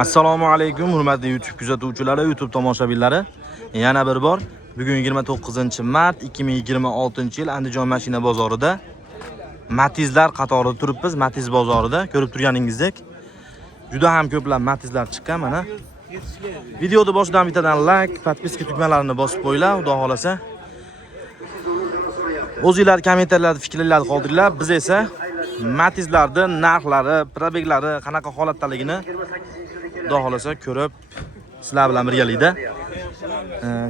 Assalomu alaykum hurmatli YouTube kuzatuvchilari, YouTube tomoshabinlari. Yana bir bor bugun 29-mart 2026-yil Andijon mashina bozorida Matizlar qatorida turibmiz. Matiz bozorida ko'rib turganingizdek juda ham ko'plab Matizlar chiqqan mana. Videoni boshidan bittadan like, podpiska tugmalarini bosib qo'yinglar, xudo xolasa. O'zingizlar kommentarlarda fikrlarni qoldiringlar. Biz esa Matizlarning narxlari, probeglari qanaqa holatdaligini xudo xolasa ko'rib sizlar bilan birgalikda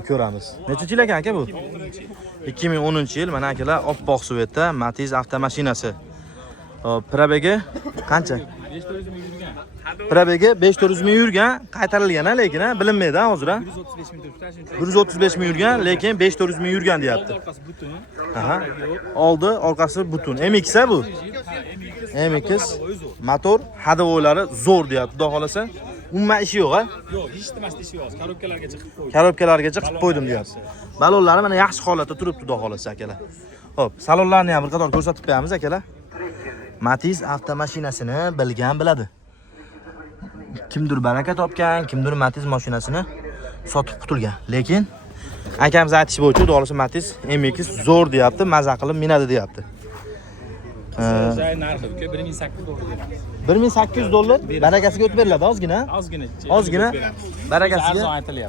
ko'ramiz. Nechinchi yil ekan aka bu? 2010-yil. Mana akalar oppoq suvetda Matiz avtomashinasi. Probegi qancha? 500 ming yurgan, qaytarilgan lekin bilinmaydi hozir. 135 ming yurgan, lekin 500 ming yurgan deyapti. Aha. Oldi, orqasi butun. MX bu. MX motor hadovoylari zo'r deyapti, xudo xolasa. Umuman ishi yo'q, a? Yo'q, hech nimasida ishi yo'q. Korobkalargacha qilib qo'ydim. Korobkalargacha qilib qo'ydim deyapti. Balonlari mana yaxshi holatda turibdi, xudo xolasa akalar. Xo'p, salonlarni ham bir qator ko'rsatib qo'yamiz akalar. Matiz avtomashinasini bilgan biladi. Kimdir baraka topgan, kimdir Matiz mashinasini sotib qutulgan. Lekin akamiz aytish bo'yicha xudo xolasa Matiz MX zo'r deyapti, maza qilib minadi deyapti. Joy narxi 1800 dollar beramiz. 1800 dollar barakasiga o'tib beriladi, ozgina. Ozgina barakasiga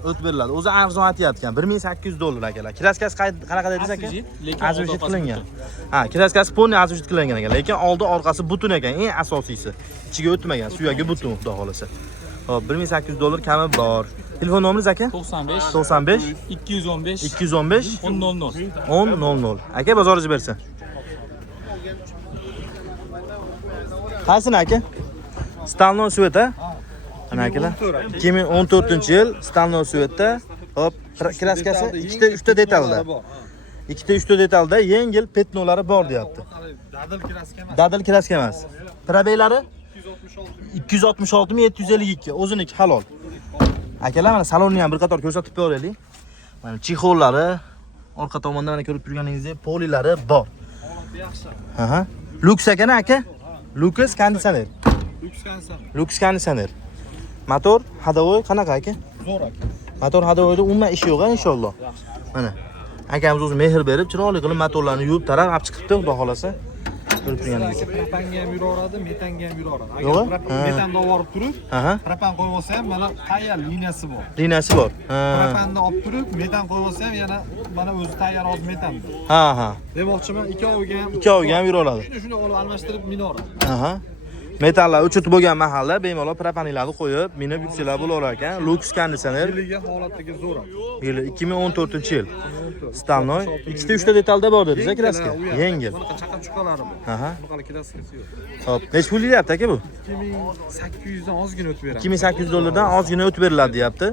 o'tib beriladi. O'zi arzon aytayotgan 1800 dollar akalar. Kraskasi qanaqa dedingiz aka? Azujit qilingan. Ha, kraskasi polni azujit qilingan ekan, lekin oldi orqasi butun ekan, eng asosiysi. Ichiga o'tmagan, suyagi butun, xudo xolasa. Xo'p, 1800 dollar kami bor. Telefon nomeringiz aka? 95 215 1000. Aka bozoringiz bersin. Qaysini aka? Stalno Sveta. Ana akalar. 2014-yil Stalno Sveta. Hop, kraskasi 2ta detalda. 2ta detalda yengil petnolari bor deyapti. Dadil kraska emas. Probeglari 266 752. O'ziniki halol. Akalar mana salonni ham bir qator ko'rsatib beraylik. Mana chexollari, orqa tomonda mana ko'rib turganingizdek polilari bor. Aha. Lux ekan aka? Lux konditsioner. Lux konditsioner. Motor hadovoy qanaqa aka? Zo'r aka. Motor hadovoyda umuman ishi yo'q, inshaalloh. Mana akamiz o'zi mehr berib, chiroyli qilib motorlarni yuvib tarab olib chiqibdi, xudo xolasa. Ko'rib turganingizdek. Propanga ham yuraveradi, metanga ham yuraveradi. Agar metanni olib borib turib, propan qo'yib olsa ham mana tayyor liniyasi bor. Liniyasi bor. Propanni olib turib, metan qo'yib olsa ham yana mana o'zi tayyor hozir metan. Ha. Demoqchiman, ikkoviga ham yuraveradi. Shuni olib almashtirib minaveradi. Aha. Metallar o'chitib bo'lgan mahalla bemalol propanlarni qo'yib, minib yuksalar bo'lar ekan. Lux konditsioner. Yiliga holatiga zo'r. Yili 2014-yil. Stalnoy 2ta detalda bor dedingiz, kraska. Yengil. Bunaqa chaqachuqalari bor. Aha. Bunaqa kraskasi yo'q. Xo'p, nech pul deyapti aka bu? 2800 dan ozgina o'tib beradi. 2800 dollardan ozgina o'tib beriladi deyapti.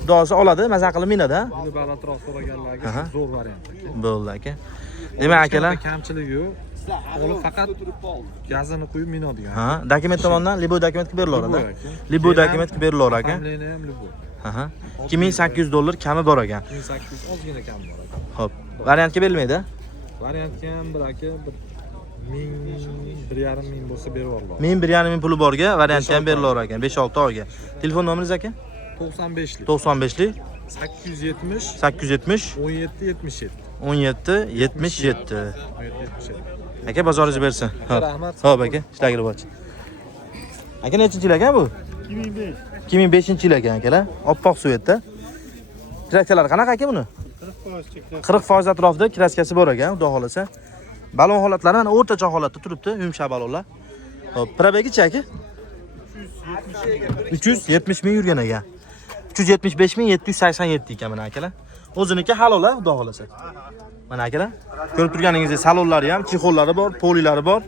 Xudosi oladi, maza qilib minadi, ha? Buni balandroq so'raganlarga zo'r variant aka. Bo'ldi aka. Demak akalar, kamchiligi yo'q. Olib faqat gazini quyib minadigan. ha, dokument tomonidan liboy dokumentga berilaveradi. Liboy dokumentga berilaverar aka. Hamleni ham liboy. Aha. 2800 dollar kami bor ekan. 2800 ozgina kam bor ekan. Xo'p, variantga berilmaydi? Variantga ham bir aka 1,5 ming bo'lsa berib yuborlar. 1,5 ming puli borga variantga ham berilaverar ekan, 5-6 oyga. Telefon nomeringiz aka? 95lik 95lik 870 870 1777. 1777. Aka bozoringiz bersin. Rahmat. Xo'p aka, ishlaringlar bo'lsin. Aka nechinchi yil ekan bu? 2005-yil ekan akalar. Oppoq suvetda. Kraskalar qanaqa aka buni? 40% atrofida kraskasi bor ekan, xudo xolasa. Balon holatlari mana o'rtacha holatda turibdi, yumshoq balonlar. Xo'p, probegichi aka? 370 ming yurgan ekan. 375 ming 787 ekan mana akalar. O'ziniki halol, xudo xolasa. Mana akalar, ko'rib turganingizdek salonlari ham, chexollari bor, polilari bor.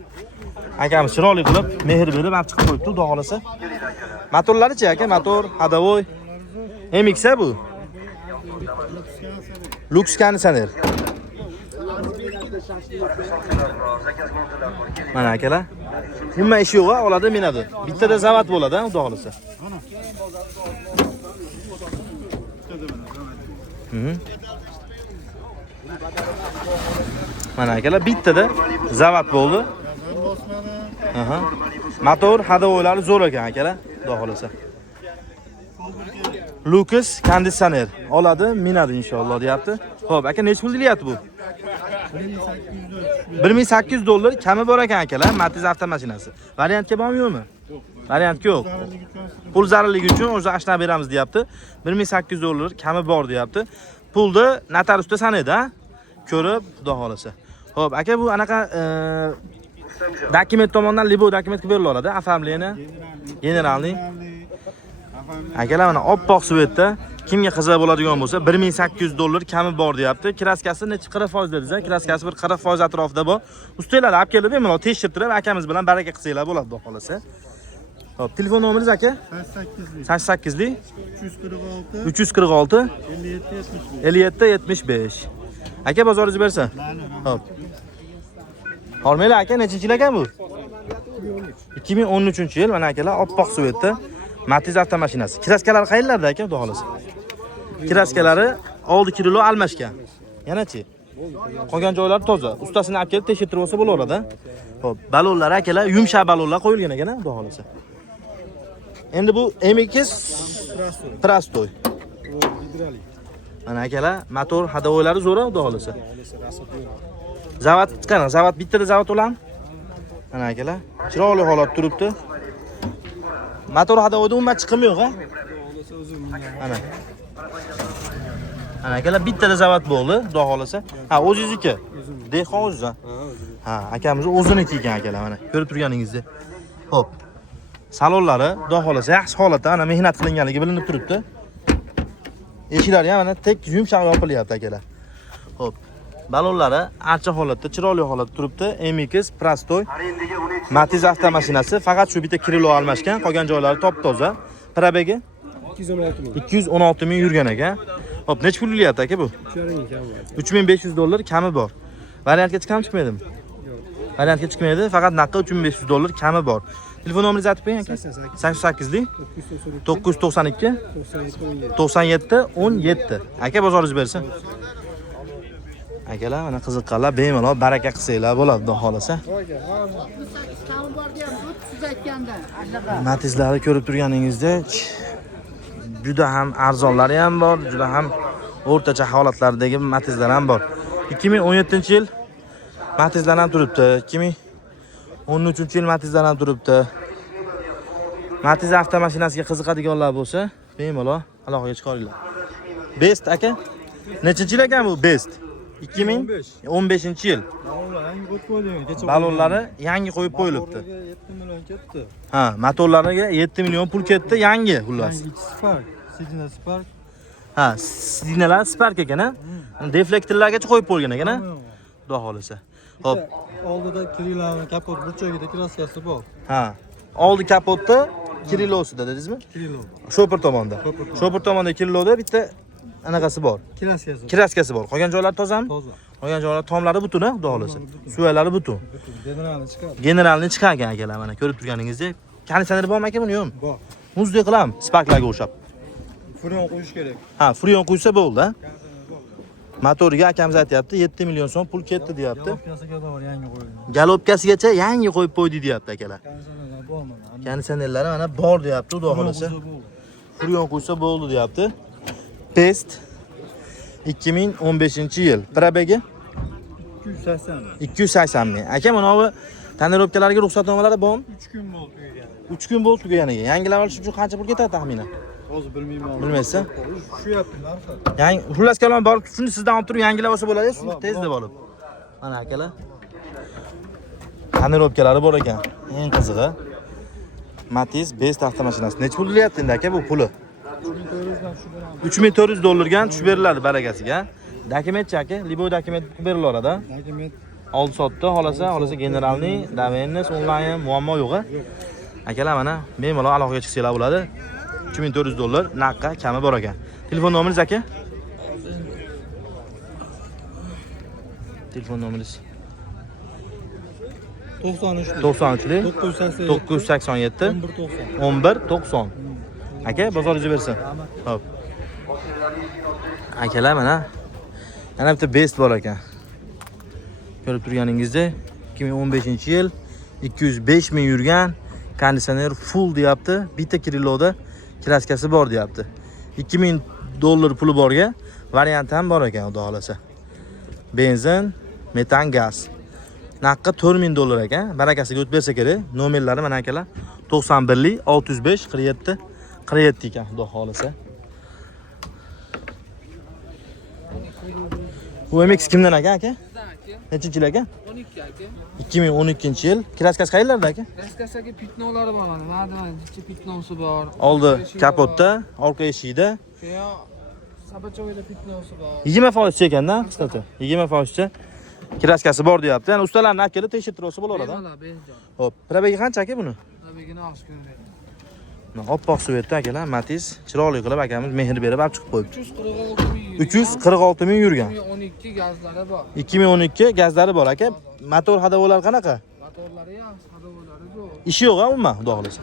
Akamiz chiroyli qilib, mehr berib olib chiqib qo'yibdi, xudo xolasa. Motorlari-chi aka? Motor hadovoy MX bu. Lux konditsioner. Mana akalar. Umuman ishi yo'q, oladi, minadi. Bittada zavat bo'ladi, xudo xolasa. Mana akalar, bittada zavat bo'ldi. Aha. Motor hadovoylari zo'r ekan akalar, xudo xolasa. Lucas konditsioner oladi, minadi inshaalloh deyapti. Xo'p, aka nech pul deyapti bu? 1800 dollar kami bor ekan akalar, Matiz avtomashinasi. Variantga bormi yo'qmi? Variant yo'q. Pul zararligi uchun o'zi ashnab beramiz deyapti. 1800 dollar kami bor deyapti. Pulni notariusda sanaydi, ha? Ko'rib, xudo xolasa. Xo'p, aka bu anaqa dokument tomonidan libo dokumentga beriladi, оформление, generalniy. Akalar mana oppoq svetda kimga qiziq bo'ladigan bo'lsa 1800 dollar kami bor deyapti. Kraskasi necha 40% dedingiz, kraskasi bir 40% atrofida bor. Ustalarlar olib kelib, bemalol tekshirtirib akamiz bilan baraka qilsanglar bo'ladi, xudo xolasa. Xo'p, telefon nomeringiz aka? 88lik 346 57 75. Aka bozoringiz bersa. Xo'p. Hormaylar aka, nechinchi yil ekan bu? 2013-yil mana akalar oppoq svetda Matiz avtomashinasi. Kraskalari qayerlarda aka, xudo xolasa? Kraskalari oldi kilo almashgan. Yana-chi? Qolgan joylari toza. Ustasini olib kelib tekshirtirib olsa bo'laveradi. Xo'p, balonlar akalar yumshoq balonlar qo'yilgan ekan, xudo xolasa. Endi bu MX Prastoy. Mana akalar, motor hadovoylari zo'r, xudo xolasa. Zavat qani, zavat bittada zavat olam. Mana akalar, chiroyli holat turibdi. Motor hadovoyda umuman chiqim yo'q, ha? Ana. Ana akalar, bittada zavat bo'ldi, xudo xolasa. Ha, o'zingizniki. Dehqon o'ziz, ha, akamiz o'ziniki ekan akalar, mana ko'rib turganingizdek. Xo'p. Salonlari, xudo xolasa, yaxshi holatda, ana mehnat qilinganligi bilinib turibdi. Eshiklari ham mana tek yumshoq yopilyapti akalar. Xo'p. Balonlari ancha holatda, chiroyli holatda turibdi. MX Prastoy Matiz avtomashinasi, faqat shu bitta krilo almashgan, qolgan joylari top-toza. Probegi 216 ming yurgan ekan. Xo'p, nech pul deyapti aka bu? 3500 dollar kami bor. Variantga chiqam chiqmaydimi? Yo'q. Variantga chiqmaydi, faqat naqd 3500 dollar kami bor. Telefon nomeringizni aytib qo'ying aka. 88lik 992 97 17. Aka bozoringiz bersin. Akalar mana qiziqqanlar bemalol baraka qilsanglar bo'ladi, xudo xolasa. Matizlarni ko'rib turganingizdek, juda ham arzonlari ham bor, juda ham o'rtacha holatlardagi Matizlar ham bor. 2017-yil Matizlar ham turibdi, 2013-yil Matizlar ham turibdi. Matiz avtomashinasiga qiziqadiganlar bo'lsa, bemalol aloqaga chiqaringlar. Best aka, nechinchi yil ekan bu Best? 2015-yil. Balonlari yangi qo'yib qo'yilibdi. 7 million ketdi. Ha, motorlariga 7 million pul ketdi, yangi xullas. Spark, Sidina Spark. Ha, Sidinalar Spark ekan, ha? Deflektorlargacha qo'yib qo'ygan ekan, ha? Xudo xolasa. Xo'p. Oldida Kirilovning kapot burchagida kraskasi bor. Ha. Oldi kapotda Kirilosida dedingizmi? Kirilo. Shoper tomonda. Shoper tomonda Kiriloda bitta anaqasi bor. Kraskasi bor. Qolgan joylari tozami? Toza. Qolgan joylari tomlari butun, ha, xudo xolasa. Suvalari butun. Generalni chiqadi. Generalni chiqargan akalar, mana ko'rib turganingizdek. Konditsioner bormi aka buni, yo'qmi? Bor. Muzdek qilam, Sparklarga o'xshab. Freon qo'yish kerak. Ha, freon qo'ysa bo'ldi, ha. Motoriga akamiz aytayapti, 7 million so'm pul ketdi deyapti. Galopkasiga bor, yangi qo'yilgan. Galopkasigacha yangi qo'yib qo'ydi deyapti akalar. Konditsionerlar bormi? Konditsionerlari mana bor deyapti, xudo xolasa. Freon qo'ysa bo'ldi deyapti. Best 2015-yil. Probegi 280 ming. Aka, mana bu tonirovkalarga ruxsatnomalari bormi? 3 kun bo'ldi tugagan. 3 kun bo'ldi tugaganiga. Yangilar olish uchun qancha pul ketadi taxminan? Hozir bilmayman. Bilmaysiz? Shu yaptilar. Yangi xullas kalom borib, shuni sizdan olib turib yangilab olsa bo'ladi, shuni tezda bo'lib. Mana akalar. Tonirovkalari bor ekan. Eng qizig'i Matiz Best avtomashinasi. Nech pul deyapti endi aka bu puli? 3400 dollarga tushib beriladi barakasiga. Dokumentchi aka, liboy dokument berilaveradi. Dokument Oldi sotdi, xolasa generalniy, davennis, onlayn muammo yo'q. Akalar mana bemalol aloqaga chiqsanglar bo'ladi. 3400 dollar naqqa kami bor ekan. Telefon nomeringiz aka? Telefon nomeringiz 93lik 987 1190. Aka, bozoringiz bersin. Xo'p. Akalar mana yana bitta Best bor ekan. Ko'rib turganingizdek, 2015-yil 205 ming yurgan, konditsioner full deyapti. Bitta Kiriloda kraskasi bor deyapti. 2000 dollar puli borga varianti ham bor ekan, xudo xolasa. Benzin, metan gaz. Naqqa 4000 dollar ekan. Barakasiga o'tib bersa kerak. Nomerlari mana akalar 91 605 47 47 ekan, xudo xolasa. Bu MX kimdan aka? Nechinchi yil aka? 12 aka. 2012-yil. Kraskasi qayerlarda aka? Kraskasiga pitnolari bor mana. Mana ichi pitnosi bor. Oldi kapotda, orqa eshikda. Yo, sabachoyda pitnosi bor. 20% ekanda, qisqacha. 20% kraskasi bor deyapti. Ya'ni ustalarni olib kelib tekshirtirsa bo'laveradi. Bemalol, bejon. Xo'p, probegi qancha aka buni? Probegini oshib ko'rmaydi. Oppoq suvetda akalar, Matiz chiroyli qilib akamiz mehr berib olib chiqib qo'yibdi. 346 ming. 346 ming yurgan. 2012 gazlari bor. 2012 gazlari bor aka. Motor hadavolari qanaqa? Motorlari yaxshi, hadovolari yo'q. Ishi yo'q-a umuman, xudo xolasa.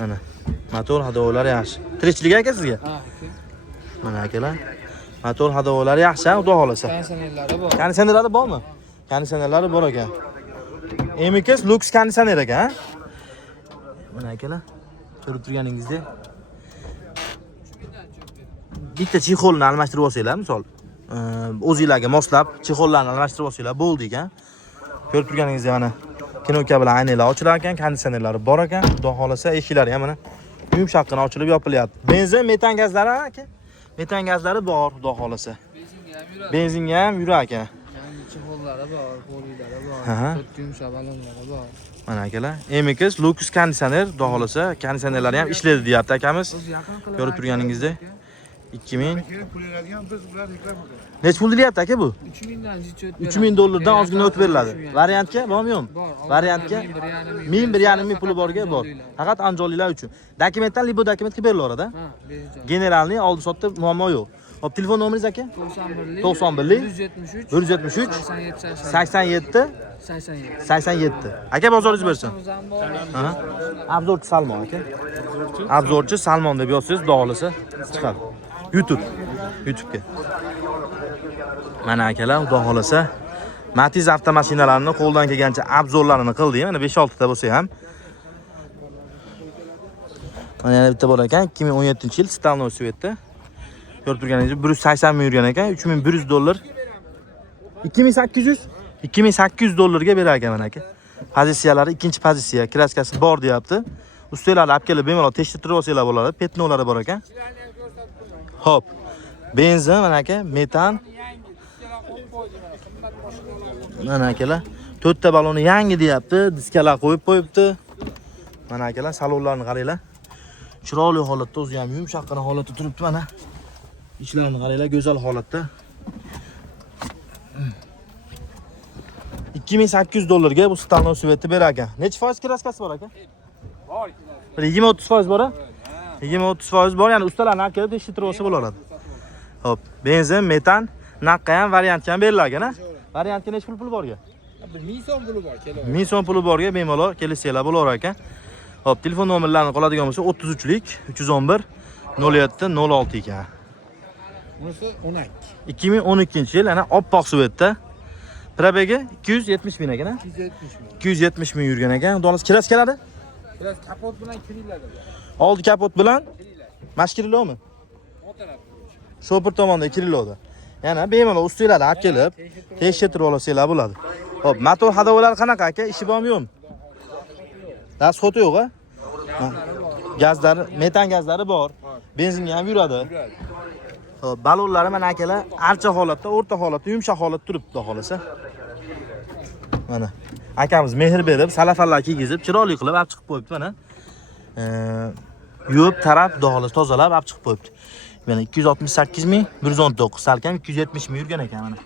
Mana motor hadavolari yaxshi. Tirikchilik aka sizga? Ha, Mana akalar. Motor hadavolari yaxshi, xudo xolasa. konditsionerlari bor. Konditsionerlari bormi? Konditsionerlari bor ekan. MX Lux konditsioner ekan. Mana akalar. Ko'rib turganingizdek. Bitta chexolni almashtirib olsanglar, misol, o'zingizlarga moslab chexollarni almashtirib olsanglar bo'ldi ekan. Ko'rib turganingizdek mana kinoka bilan aynalar ochilar ekan, konditsionerlari bor ekan. Xudo xolasa eshiklari ham mana yumshoqqina ochilib yopilyapti. Benzin, metan gazlari aka? Metan gazlari bor, xudo xolasa. Benzinga ham yurar ekan. Yangi chexollari bor, polilari Aha. bor, 4 yumshoq balonlari bor. Mana akalar, MX Lux konditsioner, xudo xolasa, konditsionerlari ham ishlaydi deyapti akamiz. O'zi yaqin qilib Ko'rib turganingizdek 2000 biz ular reklama Nech pul deyapti aka bu? 3000 dan jicha o'tib 3000 dollardan ozgina o'tib beriladi. Variantga bormi yo'qmi? Bor. Variantga 1,5 ming puli borga bor. Faqat anjolilar uchun. Dokumentdan libo dokumentga berilaveradi. Ha, bejon. Generalni oldi sotda muammo yo'q. Hop, telefon nomeringiz aka? 91 173 173 87 87. Aka bozoringiz bersin. Aha. Obzorchi Salmon aka. Obzorchi Salmon deb yozsangiz, xudo xolasa chiqadi. YouTube'ga. Mana akalar, xudo xolasa Matiz avtomashinalarini qo'ldan kelgancha obzorlarini qildik. Mana 5-6 ta bo'lsa ham. Mana yana bitta bor ekan, 2017-yil Stalnoy Svetda. Ko'rib turganingizdek 180 ming yurgan ekan, 3100 dollar. 2800 dollarga berar ekan mana aka. Pozitsiyalari ikkinchi pozitsiya, kraskasi bor deyapti. Ustalarni olib kelib bemalol tekshirtirib olsanglar bo'ladi. Petnolari bor ekan. Hop. Benzin mana aka, metan. Mana akalar, 4 ta baloni yangi deyapti, diskalar qo'yib qo'yibdi. Mana akalar, salonlarni qaranglar. Chiroyli holatda, o'zi ham yumshoqqina holatda turibdi mana. Ichlarini qaranglar, go'zal holatda. 2800 dollarga bu Stalnoy Svetni berar ekan. Necha foiz kraskasi bor aka? Bor. 20-30% bor-a? 20-30% bor, ya'ni ustalarni olib kelib tekshirtirib olsa bo'laveradi. Hop, benzin, metan, naqqa ham variantga ham berilar ekan-a? Variantga necha pul borga? 1000 so'm puli bor, kelar. 1000 so'm puli borga bemalol kelishsanglar bo'laverar ekan. Hop, telefon nomerlarini qoladigan bo'lsa 33lik 311 07 06 ekan. Bunisi 12. 2012-yil, ana oppoq Svetda. Probegi 270 ming ekan-a? 270 ming. 270 ming yurgan ekan. Xudo xolasa kiraskaladi? Biraz kapot bilan kiriladi. Oldi kapot bilan mashkirilovmi? O taraf. Shopir tomonda kirilovdi. Yana bemalol ustinglarni olib kelib tekshirtirib olasizlar bo'ladi. Hop, motor hadavolari qanaqa aka? Ishi bormi yo'qmi? Dasxoti yo'q-a? Gazlari, metan gazlari bor. Benzinga ham yuradi. Hop, balonlari mana akalar archa holatda, o'rta holatda, yumshoq holatda turibdi, xudo xolasa. Mana akamiz mehr berib, salafanlar kiygizib, chiroyli qilib olib chiqib qo'yibdi mana. Yuvib, tarab, xudo xolasa tozalab olib chiqib qo'yibdi. Mana 268 ming 119, salkam 270 ming yurgan ekan mana.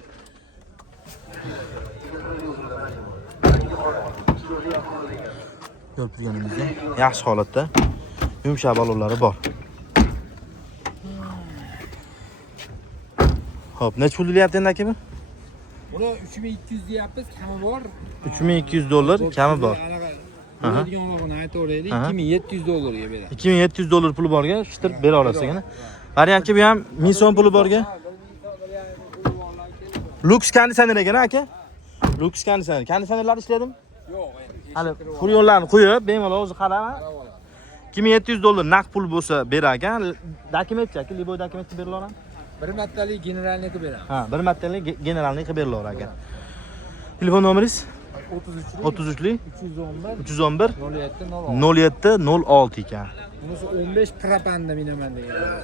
Ko'rib turganingizdek, yaxshi holatda yumshoq balonlari bor. Hop, necha pul deyapti endi aka bu? Buni 3200 deyapmiz, kami bor. 3200 dollar kami bor. Aha. Buni aytaveraylik, 2700 dollarga beradi. 2700 dollar puli borga shitirib bera olasiz ekan. Variantga bu ham 1000 so'm puli borga. Lux konditsioner ekan aka. Lux konditsioner. Konditsionerlar ishladimi? Yo'q, Hali furgonlarni qo'yib, bemalol o'zi qarama. 2700 dollar naqd pul bo'lsa berar ekan. Dokumentchi aka, liboy dokumentni berilaveradi. bir martalik generalni qilib beramiz. Ha, bir martalik generalni qilib berilaverar ekan. Telefon nomeringiz 33lik 33lik 311 311 07 06. 07 06 ekan. Bunisi 15 propanda minaman deganlar.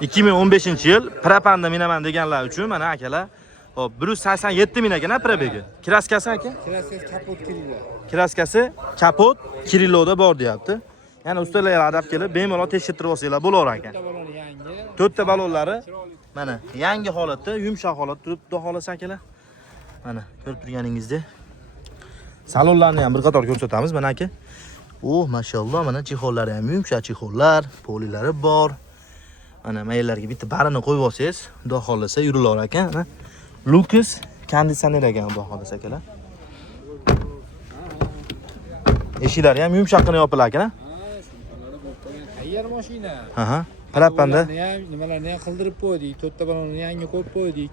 2015-yil propanda minaman deganlar uchun mana akalar, hop 187 ming ekan probegi. Kraskasi aka? Kraskasi kapot kirilo. Kraskasi kapot Kirilloda bor deyapti. Ya'ni ustalar adab kelib bemalol tekshirtirib olsanglar bo'lar ekan. Baloni yangi. To'rtta balonlari mana yangi holatda, yumshoq holatda turibdi xolos akalar. Mana ko'rib turganingizdek. Salonlarni ham bir qator ko'rsatamiz mana aka. Mashalloh, mana chexollari ham yumshoq chexollar, polilari bor. Mana maylarga bitta barini qo'yib olsangiz, xudo xolasa yurilar ekan. Mana Lucas konditsioner ekan xudo xolasa akalar. Eshiklari ham yumshoqqina yopilar ekan. Tayyor mashina. Aha. Qalapanda nimalarni ham qildirib qo'ydik. To'rtta balonni yangi qo'yib qo'ydik.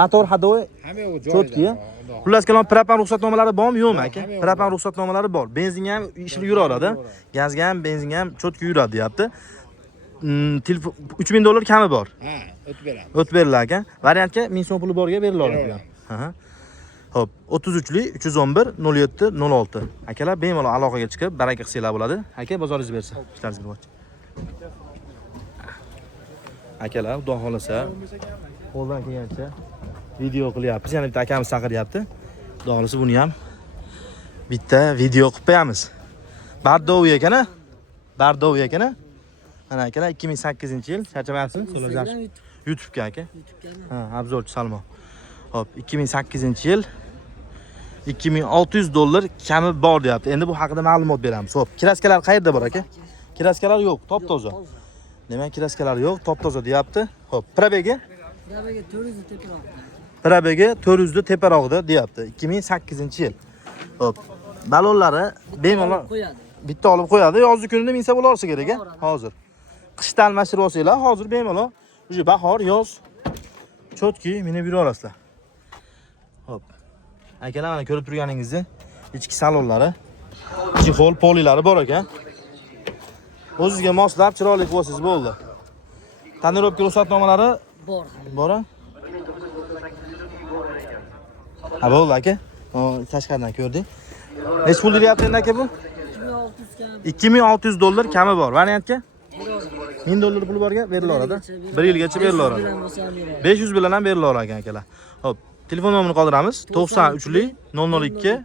Motor hadovoy Hamma yo'q chotki. joyida. Xullas kalom propan ruxsatnomalari bormi, yo'qmi aka? Propan ruxsatnomalari bor. Benzinga ham ishli yuraveradi. Gazga ham, benzinga ham chotki yuradi, deyapti. 3000 dollar kami bor. Ha, o'tib beramiz. O'tib beriladi ekan. Variantga 1000 so'm puli borga berilaveradi. Aha. Hop, 33lik 311 07 06. Akalar bemalol aloqaga chiqib, baraka qilsanglar bo'ladi. Aka, bozoringiz bersa, ishlaringiz rivoch. Akalar, xudo xolasa, qo'ldan kelgancha video qilyapmiz. Yana bitta akamiz chaqiryapti. Xudo xolasa buni ham bitta video qilib qo'yamiz. Bardoviy ekan-a? Bardoviy ekan-a? Mana akalar 2008-yil, charchamayapsizmi? So'zlashamiz. YouTube'ga aka. Ha, obzorchi Salmon. Hop, 2008-yil 2600 dollar kami bor deyapti. Endi bu haqida ma'lumot beramiz. Hop, kraskalar qayerda bor aka? Kraskalar yo'q, top-toza. Demak, kraskalar yo'q, top-toza deyapti. Hop, probegi? Probegi 400 teparoqda. Probegi 400 teparog'ida deyapti. 2008-yil. Hop, balonlari bemalol Qo'yadi. bitta olib qo'yadi. Yozgi kunida minsa bo'larsa kerak, hozir. Qishda almashtirib olsanglar, hozir bemalol o'sha bahor, yoz chotki minib yura olasizlar. Hop. Akalar, mana ko'rib turganingizdek, ichki salonlari, chexol, polilari bor ekan. O'zingizga moslab chiroyli qilib olsangiz bo'ldi. Tonirovka ruxsatnomalari Bor. bor. Ha, bo'ldi aka. Tashqaridan ko'rdik. Nech pul deyapti endi aka bu? 2600 kam. 2600 dollar kami bor. Variantga 1000 dollar puli borga berilaveradi. 1 yilgacha berilaveradi. 500 bilan ham berilaverar ekan akalar. Hop, telefon nomerini qoldiramiz. 93lik 002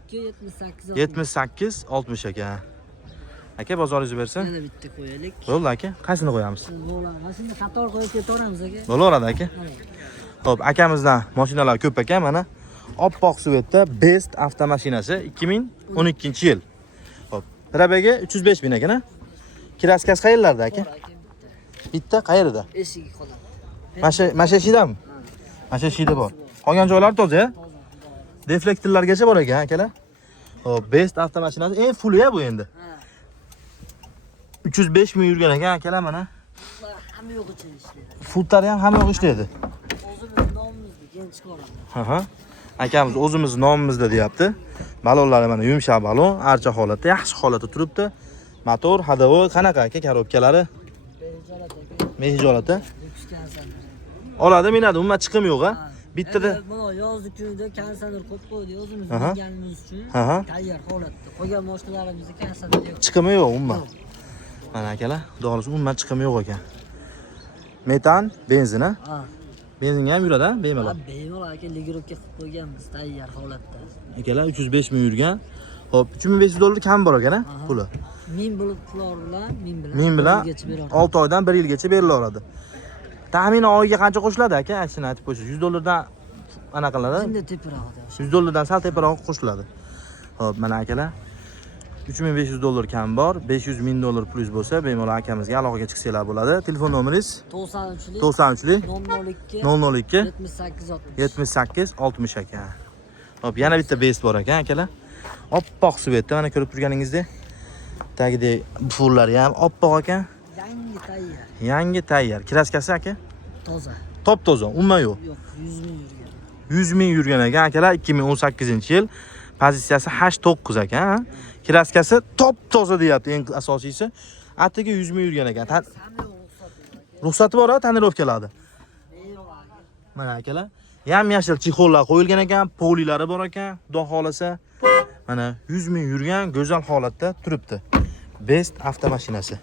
78 60 ekan. Aka, bozoringizni bersa. Yana bitta qo'yaylik. Bo'ldi aka. Qaysini qo'yamiz? Bo'ladi. Mashina qator qo'yib ketaveramiz aka. Bo'laveradi aka. Hop, akamizdan mashinalar ko'p ekan, mana oppoq Svetda Best avtomashinasi 2012-yil. Hop, probegi 305 ming ekan. Kraskasi qayerlarda aka? Bitta qayerda? Eshigi qoladi. Mashashidami? Mashashida bor. Qolgan joylari toza-ya? Deflektorlargacha bor ekan akalar. Hop, Best avtomashinasi eng full-ya bu endi. 305 ming yurgan ekan akalar, mana. Hamma yo'q ishlaydi. Fullari ham hamma yo'q ishlaydi. O'zimiz nomimizda keyin chiqaramiz. Aha. Akamiz o'zimiz nomimizda deyapti. Balonlari mana yumshoq balon, archa holatda, yaxshi holatda turibdi. Motor, hadovoy qanaqa aka, korobkalari? Mehijolat. Oladi, minadi, umuman chiqim yo'q-a. Bittada Mana yozgi kunida konditsioner qo'yib qo'ydik o'zimiz Aha. bilganimiz uchun. Aha. Tayyor holatda. Qolgan mashinalarimizda konditsioner yo'q. chiqimi yo'q umuman. Mana akalar, xudo xolasa umuman chiqimi yo'q ekan. Metan, benzin a? Ha. Benzinga ham yuradi-a, bemalol. Bemalol aka ligirovka qilib qo'yganmiz tayyor holatda. Akalar 305 ming yurgan. Hop, 3500 dollar kam bor ekan-a, puli. 1000 bo'lib pular bilan 1000 bilan bir yilgacha beradi. 6 oydan 1 yilgacha berilaveradi. Taxminan oyiga qancha qo'shiladi aka? Aytishni aytib qo'ysiz. 100 dollardan ana qiladi. Shunda teparoqda. 100 dollardan sal teparoq qo'shiladi. Hop, mana akalar. 3500 dollar kam bor, 500 ming dollar plus bo'lsa, bemalol akamizga aloqaga chiqsanglar bo'ladi. Telefon nomeringiz 93lik 93lik 002 02 78 60 ekan. Hop, yana bitta Best bor ekan akalar. Oppoq Svetda mana ko'rib turganingizdek. Tagidagi bufurlari ham oppoq ekan. Yangi tayyor. Yangi tayyor. Kraskasi aka? Toza. Top toza, umuman yo'q. Yo'q, 100 ming yurgan. 100 ming yurgan ekan akalar, 2018-yil. Pozitsiyasi H9 ekan. Kraskasi top toza deyapti, eng asosiysi. Atigi 100 ming yurgan ekan. Ruxsati bor-a, tonirovkalardi. Mana akalar, yam-yashil chexollar qo'yilgan ekan, polilari bor ekan, xudo xolasa. Mana 100 ming yurgan, go'zal holatda turibdi. Best avtomashinasi.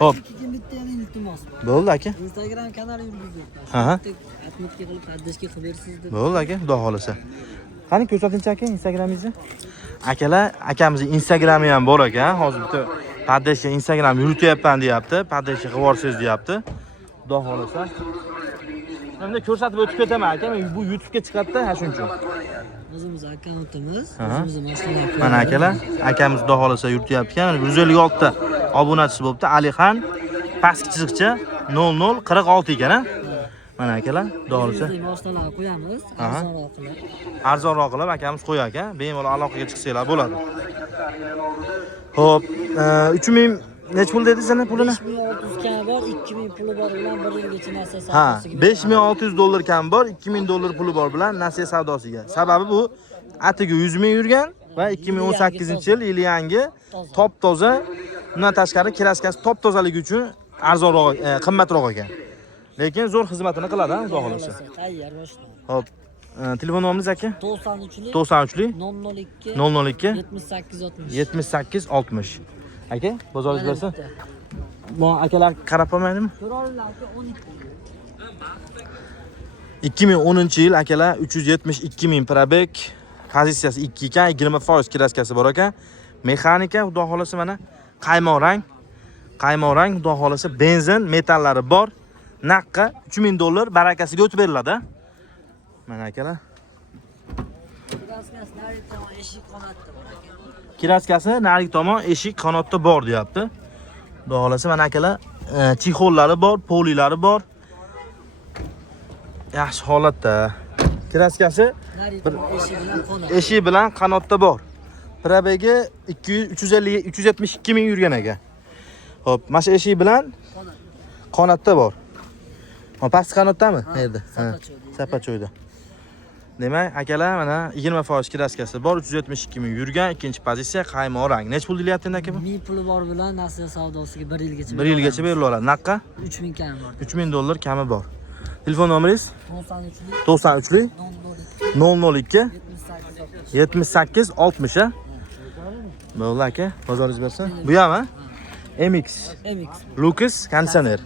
Hop. Bitta yana iltimos bor. Bo'ldi aka. Instagram kanali yurgizyapman. Ha. Atmetga qilib qaddashga qilib bersiz deb. Bo'ldi aka, xudo xolasa. Qani ko'rsatingchi aka Instagramingizni? Akalar, akamizning Instagrami ham bor ekan. Hozir bitta paddashga Instagram yurityapman deyapti. Paddashga qilib yuborsiz deyapti. Xudo xolasa. Endi ko'rsatib o'tib ketaman aka. Bu YouTube'ga chiqadi-da, ha shuning uchun. O'zimiz akkauntimiz, Aha. o'zimiz mashinalar. Mana akalar, akamiz xudo xolasa yurityapti ekan. 156 ta obunachisi bo'libdi. Alixan pastki chiziqcha 0046 ekan, ha? Mana akalar, xudo xolasa. Mashinalar qo'yamiz, Aha. arzonroq qilib. Arzonroq qilib akamiz qo'yar ekan. Bemalol aloqaga chiqsanglar bo'ladi. Xo'p, 3000 nech pul dedingiz ana pulini? 5600 kam bor, 2000 puli bor bilan 1 yilgacha nasiya Ha, savdosiga. 5600 dollar kam bor, 2000 dollar puli bor bilan nasiya savdosiga. Sababi bu atigi 100 ming yurgan va 2018-yil yili yangi, top toza. Undan tashqari kraskasi top tozaligi uchun arzonroq, qimmatroq ekan. Lekin zo'r xizmatini qiladi, xudo xolasa. Tayyor mashina. Xo'p, telefon nomeringiz aka? 93lik 93lik 002 002 7860. 7860. Aka, bozoringiz bersin. Bu akalar qarab qolmaydimi? To'rollar aka 12. 2010-yil akalar 372 ming probek, pozitsiyasi 2 ekan, 20% kraskasi bor ekan. Mexanika xudo xolasa mana qaymoq rang. Qaymoq rang xudo xolasa benzin, metallari bor. Naqqa 3000 dollar barakasiga o'tib beriladi. Mana akalar. Kraskasi narigi tomon eshik qanotda bor aka. Kraskasi narigi tomon eshik qanotda bor deyapti. Xudo xolasa mana akalar, chexollari bor, polilari bor. Yaxshi holatda. Kraskasi Narigi tomon eshik bilan qanot. eshik bilan qanotda bor. Probegi 372 ming yurgan ekan. Xo'p, mana shu eshik bilan qanotda bor. Ha, pastki qanotdami? Qayerda? Ha, Sapachoyda. Demak, akalar mana 20% kraskasi bor, 372 ming yurgan, ikkinchi pozitsiya qaymoq rang. Nech pul deyapti endi aka bu? 1000 puli bor bilan nasiya savdosiga 1 yilgacha. 1 yilgacha berilaveradi. Naqqa? 3000 kam bor. 3000 dollar kami bor. Telefon nomeringiz? 93lik 93lik 002 002 78 60 ha? Bo'ldi aka, bozoringiz bersin. Bu ham ha? MX MX. Lux konditsioner.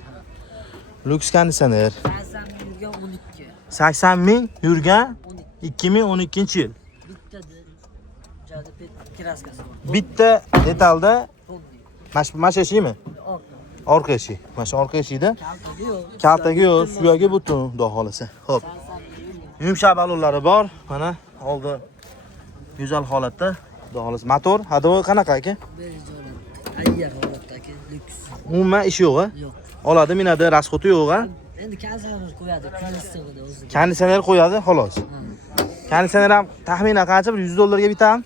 Lux konditsioner. 80 ming yurgan 80 12. ming yurgan 2012-yil. Bitta joyda kraskasi bor. Bitta detalda Fond. mana shu eshikmi? Orqa. Orqa eshik. Mana shu orqa eshikda Kaltagi yo'q. kaltagi yo'q, suyagi butun, xudo xolasa. Xo'p. 80 ming yurgan. Yumshoq balonlari bor. Mana oldi go'zal holatda, xudo xolasa. Motor, hadovoy qanaqa aka? Bir joyda tayyor holatda aka. Lyuks. Umuman ish yo'q-a? Yo'q. Oladi, minadi, rasxoti yo'q-a? Endi konditsioner qo'yadi, konditsioner o'zi. Konditsioner qo'yadi, xolos. Konditsioner ham taxminan qancha? Bir 100 dollarga bitami?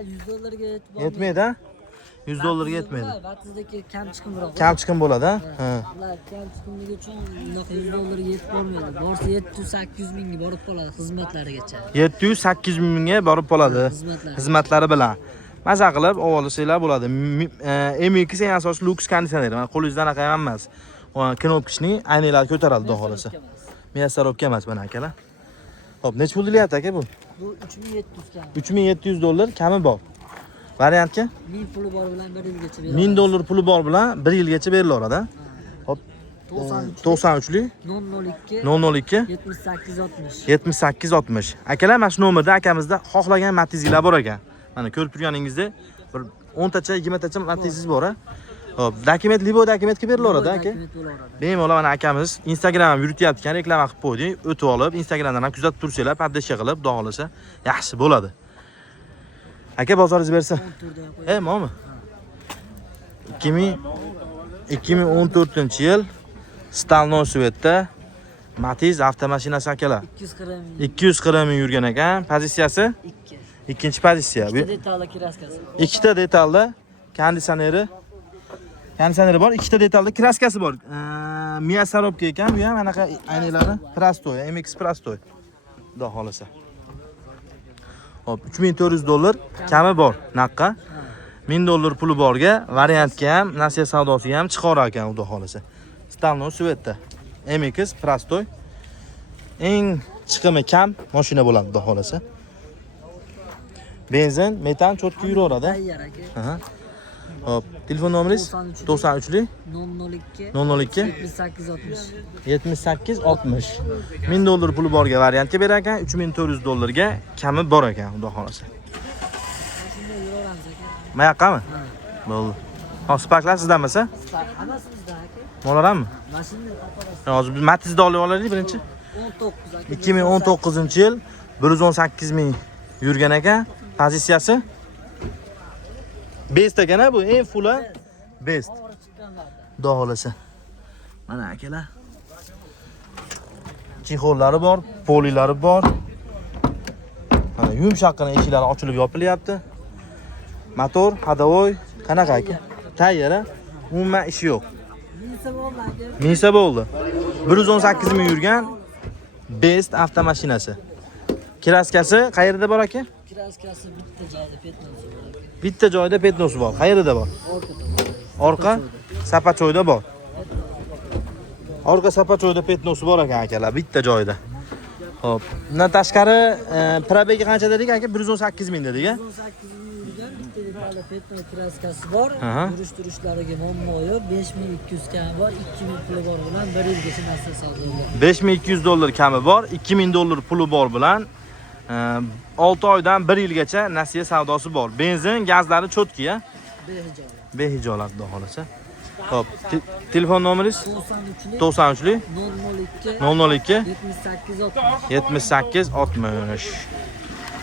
100 dollarga yetib Yetmaydi, ha? 100 dollarga yetmaydi. Vatizdagi kam chiqimroq. Kam chiqim bo'ladi, ha? Ular kam chiqimligi uchun unaqa 100 dollarga yetib bormaydi. Borsa 700-800 mingga borib qoladi xizmatlarigacha. 700-800 mingga borib qoladi. Xizmatlari bilan. Maza qilib ovolisanglar bo'ladi. MX eng asosiy Lux konditsioner. Mana qo'lingizda anaqa ham emas. Knopkichning aynaklari ko'taradi, xudo xolasa. Miyasarovka emas mana akalar. Xo'p, nech pul deyapti aka bu? Bu 3700 kam. 3700 dollar kami bor. Variantga 1000 puli bor bilan 1 yilgacha beradi. 1000 dollar puli bor bilan 1 yilgacha berilaveradi. Hop, 93lik 002 002 7860. 7860. Akalar, mana shu nomerda akamizda xohlagan matizinglar bor ekan. Mana ko'rib turganingizdek bir 10 tacha, 20 tacha matizingiz bor, ha. Hop, dokument libo dokumentga berilaveradi aka. Bemalol mana akamiz Instagram yurityapti ekan, reklama qilib qo'ydik. O'tib olib, Instagramdan ham kuzatib tursanglar, paddashga qilib, xudo xolasa, yaxshi bo'ladi. Aka, bozoringiz bersin. Mo'mi? 2014-yil Stalnoy Svetda Matiz avtomashinasi akalar. 240 ming yurgan ekan. Pozitsiyasi 2. ikkinchi pozitsiya. Ikkita detalli kraskasi. Ikkita detalda konditsioneri konditsioneri bor, ikkita detalda kraskasi bor. Miya sarobka ekan, bu ham anaqa aynaklari Prostoy, MX Prostoy. Xudo xolasa. Hop, $3400 kami bor naqqa. $1000 puli borga, variantga ham, Nasiya savdosiga ham chiqarar ekan, xudo xolasa. Stalno Svetda. MX Prostoy. Eng chiqimi kam mashina bo'ladi, xudo xolasa. Benzin, metan cho'tki yuraveradi. Tayyor aka. Aha. Hop, telefon nomeringiz 93 002 002 7860. 7860. $1000 puli borga variantga berar ekan, $3400 ga kami bor ekan, xudo xolasa. Shunda yuraveramiz aka. Mayoqqami? Bo'ldi. Hop, sparklar sizdanmasa? Hammasi bizda aka. Olarammi? Mashina topamiz. Hozir biz Matiz'ni olib olaylik birinchi. 19 aka. 2019-yil 118 ming yurgan ekan. Pozitsiyasi best ekan bu, eng full best. Xudo xolasa. Mana akalar. Chexollari bor, polilari bor. Mana yumshoqqina eshiklari ochilib yopilyapti. Motor, hadovoy, qanaqa aka? Tayyor, umuman ishi yo'q. Minsa bo'ldi. 118 ming yurgan best avtomashinasi. Kraskasi qayerda bor aka? Kraskasi bitta joyda petnosi bor aka. Bitta joyda petnosi bor. Qayerda bor? Orqa sapachoyda bor. Orqa sapachoyda petnosi bor ekan akalar, bitta joyda. Xo'p, bundan tashqari probegi qancha dedik aka? 118 ming dedik, a? 18 ming yurgan bitta detalli petno kraskasi bor. Aha. Turishlariga muammo yo'q. 5200 kami bor, 2000 puli bor bilan 1 yilgacha Nasiya savdosi. $5200 kami bor, $2000 puli bor bilan 6 oydan 1 yilgacha Nasiya savdosi bor. Benzin, gazlari cho'tki, a? Behijolat xudo xolasa. Xo'p, telefon nomeringiz 93 002 78 60.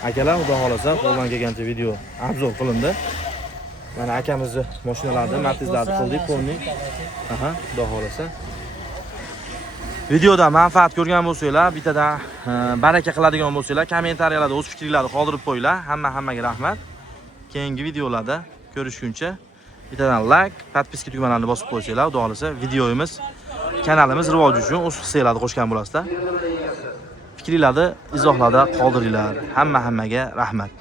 Akalar, xudo xolasa, qo'ldan kelgancha video obzor qilindi. Mana akamizni mashinalarni, Matizlarni qildik, qo'lning. Aha, xudo xolasa. Videoda manfaat ko'rgan bo'lsanglar, bittadan baraka qiladigan bo'lsanglar, kommentariyalarda o'z fikringizni qoldirib qo'yinglar. Hammaga rahmat. Keyingi videolarda ko'rishguncha bittadan like, podpiska tugmalarini bosib qo'ysanglar, xudo xolasa, videomiz, kanalimiz rivoji uchun o'z hissalaringizni qo'shgan bo'lasizlar. Fikringizni izohlarda qoldiringlar. Hammaga rahmat.